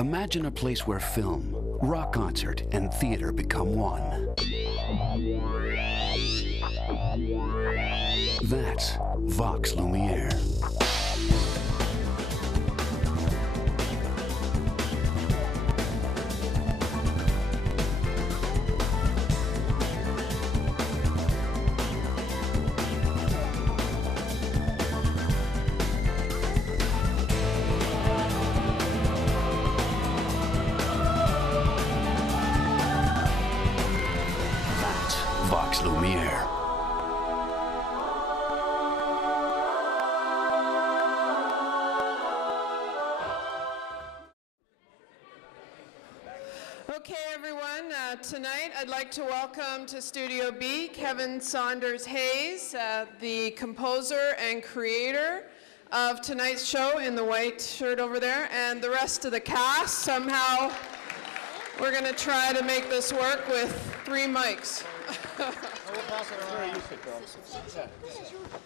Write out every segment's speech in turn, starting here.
Imagine a place where film, rock concert, and theater become one. That's Vox Lumiere. Vox Lumiere. Okay, everyone. Tonight, I'd like to welcome to Studio B Kevin Saunders Hayes, the composer and creator of tonight's show in the white shirt over there, and the rest of the cast. Somehow, we're going to try to make this work with 3 mics.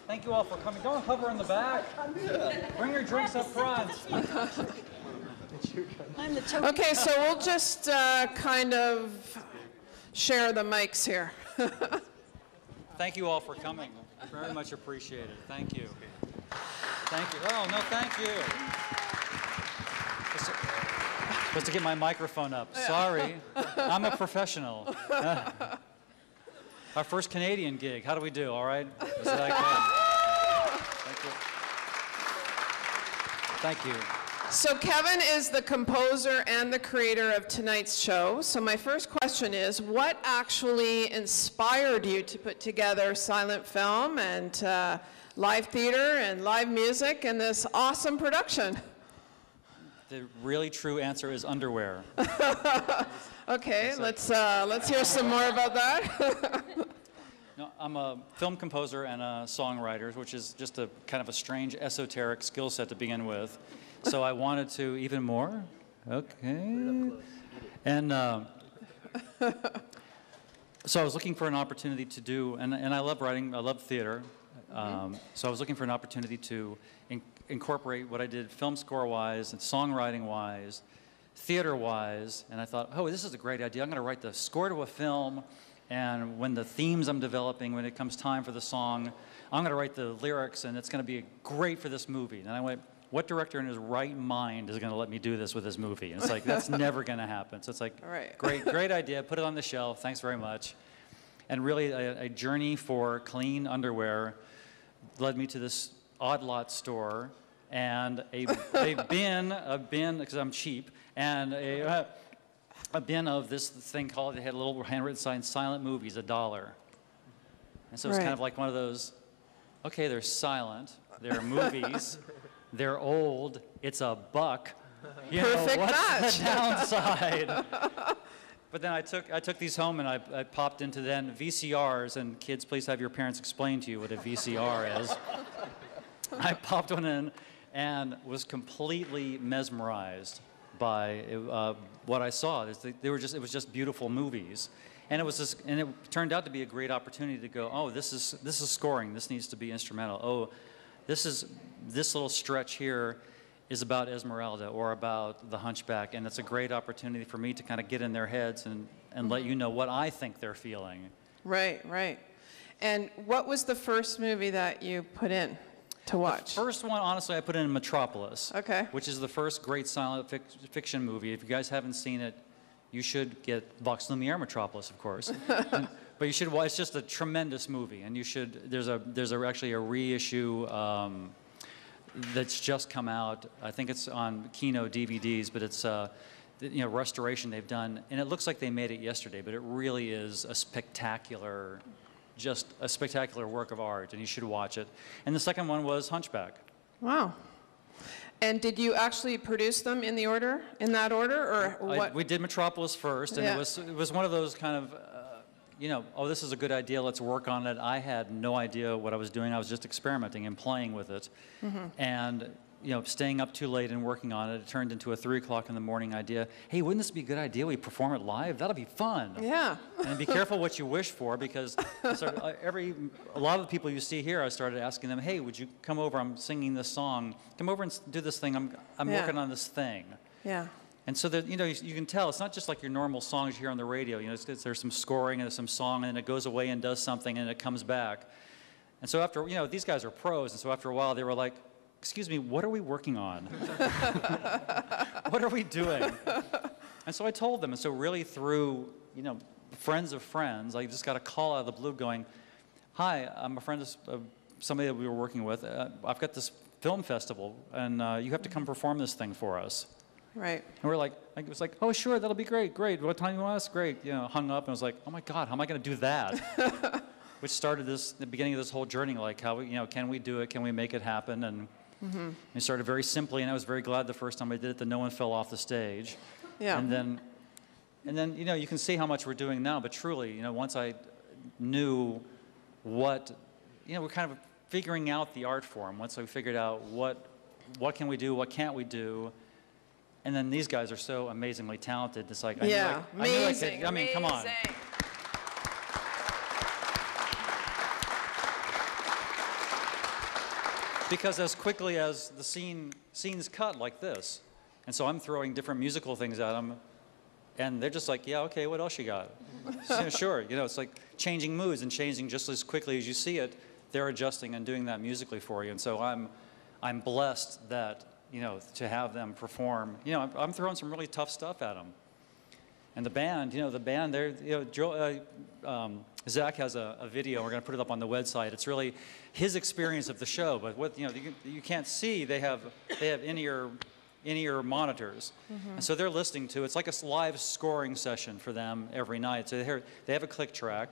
Thank you all for coming. Don't hover in the back. Bring your drinks up front. Okay, so we'll just kind of share the mics here. Thank you all for coming. Very much appreciated. Thank you. Thank you. Oh, no, thank you. Supposed to get my microphone up. Sorry. I'm a professional. Our first Canadian gig. How do we do? All right? Is that good? Thank you. Thank you. So Kevin is the composer and the creator of tonight's show. So my first question is, what actually inspired you to put together silent film and live theater and live music in this awesome production? The really true answer is underwear. Okay, let's hear some more about that. No, I'm a film composer and a songwriter, which is just a kind of a strange esoteric skill set to begin with. So I wanted to even more. Okay. And so I was looking for an opportunity to do, and I love writing, I love theater. So I was looking for an opportunity to incorporate what I did film score-wise and songwriting-wise, theater-wise, and I thought, oh, this is a great idea. I'm going to write the score to a film, and when the themes I'm developing, when it comes time for the song, I'm going to write the lyrics, and it's going to be great for this movie. And I went, what director in his right mind is going to let me do this with this movie? And it's like, that's never going to happen. So it's like, right. great idea. Put it on the shelf. Thanks very much. And really, a journey for clean underwear led me to this odd lot store and a bin, because I'm cheap, and a bin of this thing called, they had a little handwritten sign, Silent Movies, $1. And so it's kind of like one of those, okay, they're silent, they're movies, they're old, it's $1. You Perfect know, what's match. the downside? But then I took these home and I popped into then VCRs, and kids, please have your parents explain to you what a VCR is. I popped one in and was completely mesmerized by what I saw. It was just beautiful movies, and it turned out to be a great opportunity to go, oh, this is scoring. This needs to be instrumental. Oh, this little stretch here is about Esmeralda or about The Hunchback, and it's a great opportunity for me to kind of get in their heads and let you know what I think they're feeling. Right. And what was the first movie that you put in to watch? The first one, honestly, I put in Metropolis, okay, which is the first great silent fiction movie. If you guys haven't seen it, you should get Vox Lumiere Metropolis, of course. But you should watch. It's just a tremendous movie, and you should. There's actually a reissue that's just come out. I think it's on Kino DVDs, but it's restoration they've done, and it looks like they made it yesterday. But it really is a spectacular. Just a spectacular work of art, and you should watch it. And the second one was Hunchback. Wow. And did you actually produce them in that order, or what? We did Metropolis first, and it was one of those kind of, oh, this is a good idea, let's work on it. I had no idea what I was doing. I was just experimenting and playing with it. And staying up too late and working on it, it turned into a 3 o'clock in the morning idea. Hey, wouldn't this be a good idea? We perform it live? That'll be fun. Yeah. And be careful what you wish for, because a lot of the people you see here, I started asking them, hey, would you come over? I'm singing this song. Come over and do this thing. I'm working on this thing. Yeah. And so that, you can tell it's not just like your normal songs you hear on the radio. There's some scoring and there's some song, and then it goes away and does something, and it comes back. And so after, these guys are pros, and so after a while they were like, "Excuse me, what are we working on? What are we doing?" And so I told them, and so really through, friends of friends, I just got a call out of the blue going, "Hi, I'm a friend of somebody that we were working with. I've got this film festival, and you have to come perform this thing for us." Right. And it was like, "Oh, sure, that'll be great. What time you want us? Great." Hung up, and I was like, "Oh my God, how am I going to do that?" Which started the beginning of this whole journey, like how can we do it? Can we make it happen? And it started very simply, and I was very glad the first time I did it that no one fell off the stage. Yeah. And then you can see how much we're doing now, but truly, once I knew what, we're kind of figuring out the art form. Once I figured out what can we do, what can't we do, and then these guys are so amazingly talented. It's like, amazing. I mean, come on. Because as quickly as the scenes cut like this, and so I'm throwing different musical things at them, and they're just like, "Yeah, okay, what else you got?" Sure, it's like changing moods and changing just as quickly as you see it. They're adjusting and doing that musically for you, and so I'm blessed that to have them perform. I'm throwing some really tough stuff at them, and the band, they're Zach has a video. We're going to put it up on the website. It's really his experience of the show, but what you can't see. They have in-ear monitors, and so they're listening to. It's like a live scoring session for them every night. So they have a click track.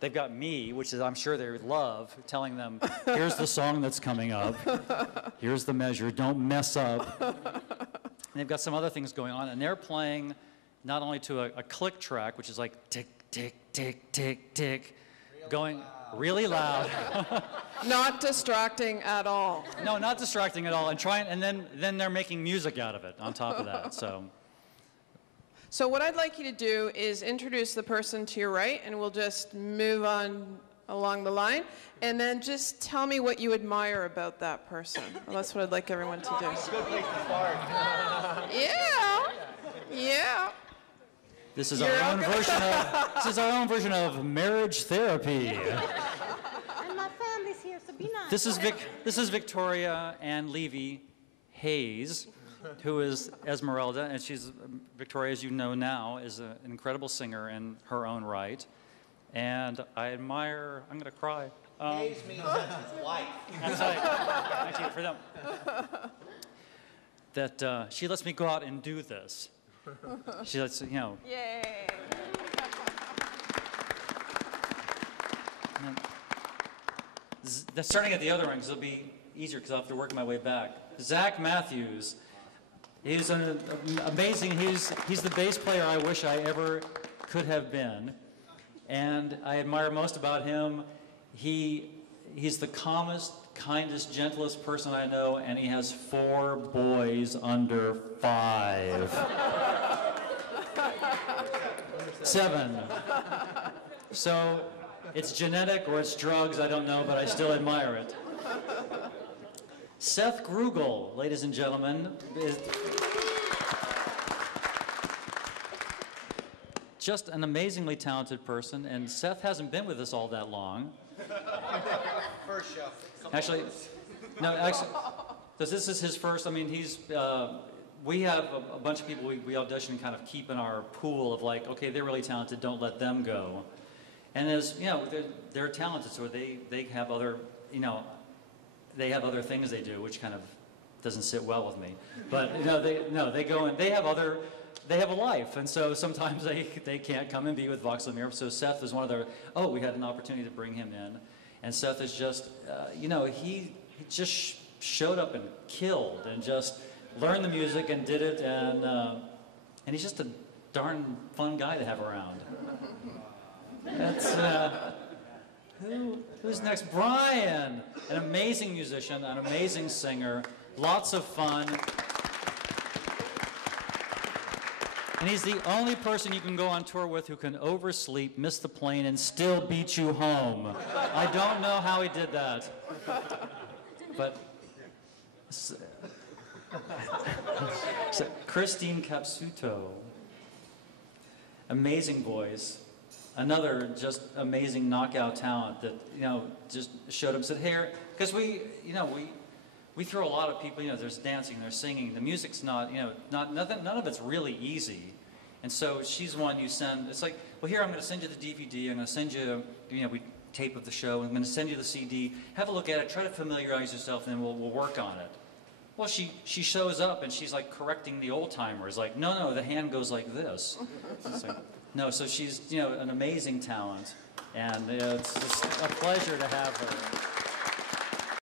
They've got me, which is I'm sure they love, telling them, "Here's the song that's coming up. Here's the measure. Don't mess up." And they've got some other things going on, and they're playing not only to a click track, which is like tick, tick, tick, tick, tick, going really loud. Not distracting at all. No, not distracting at all. And then they're making music out of it on top of that. So what I'd like you to do is introduce the person to your right, and we'll just move on along the line, and then just tell me what you admire about that person. Well, that's what I'd like everyone to do. Good place to start. Yeah. This is our own version of marriage therapy. And my family's here, so be nice. This is Victoria Ann Levy Hayes, who is Esmeralda, and Victoria, as you know now, is an incredible singer in her own right. And I admire, I'm going to cry. Hayes means his wife. That's right. Thank you for them. That she lets me go out and do this. She lets, Yay. Starting at the other end, because it'll be easier because I'll have to work my way back. Zach Matthews. He's an amazing, he's the bass player I wish I ever could have been. And I admire most about him, he's the calmest, kindest, gentlest person I know, and he has 4 boys under 5. 7. So it's genetic or it's drugs, I don't know, but I still admire it. Seth Grugel, ladies and gentlemen, is just an amazingly talented person, and Seth hasn't been with us all that long. First show. Actually, this is his first. I mean, we have a bunch of people we audition and kind of keep in our pool of like, okay, they're really talented, don't let them go. And as they're talented, so they have other, they have other things they do, which kind of doesn't sit well with me. But they go and they have a life, and so sometimes they can't come and be with Vox Lumiere. So Seth is one of their. Oh, we had an opportunity to bring him in, and Seth is just, he just showed up and killed and just learned the music and did it, and he's just a darn fun guy to have around. That's who's next? Brian, an amazing musician, an amazing singer, lots of fun. And he's the only person you can go on tour with who can oversleep, miss the plane, and still beat you home. I don't know how he did that. But So, Christine Capsuto. Amazing voice. Another just amazing knockout talent that, you know, just showed up and said, hey, because we throw a lot of people, you know, there's dancing, there's singing, the music's not, you know, none of it's really easy. And so she's one you send, it's like, well, here, I'm going to send you the DVD, I'm going to send you, you know, we tape of the show, I'm going to send you the CD, have a look at it, try to familiarize yourself, and then we'll work on it. Well, she shows up, and she's like correcting the old-timers, like, no, the hand goes like this. It's like, no, so she's, you know, an amazing talent, and it's just a pleasure to have her.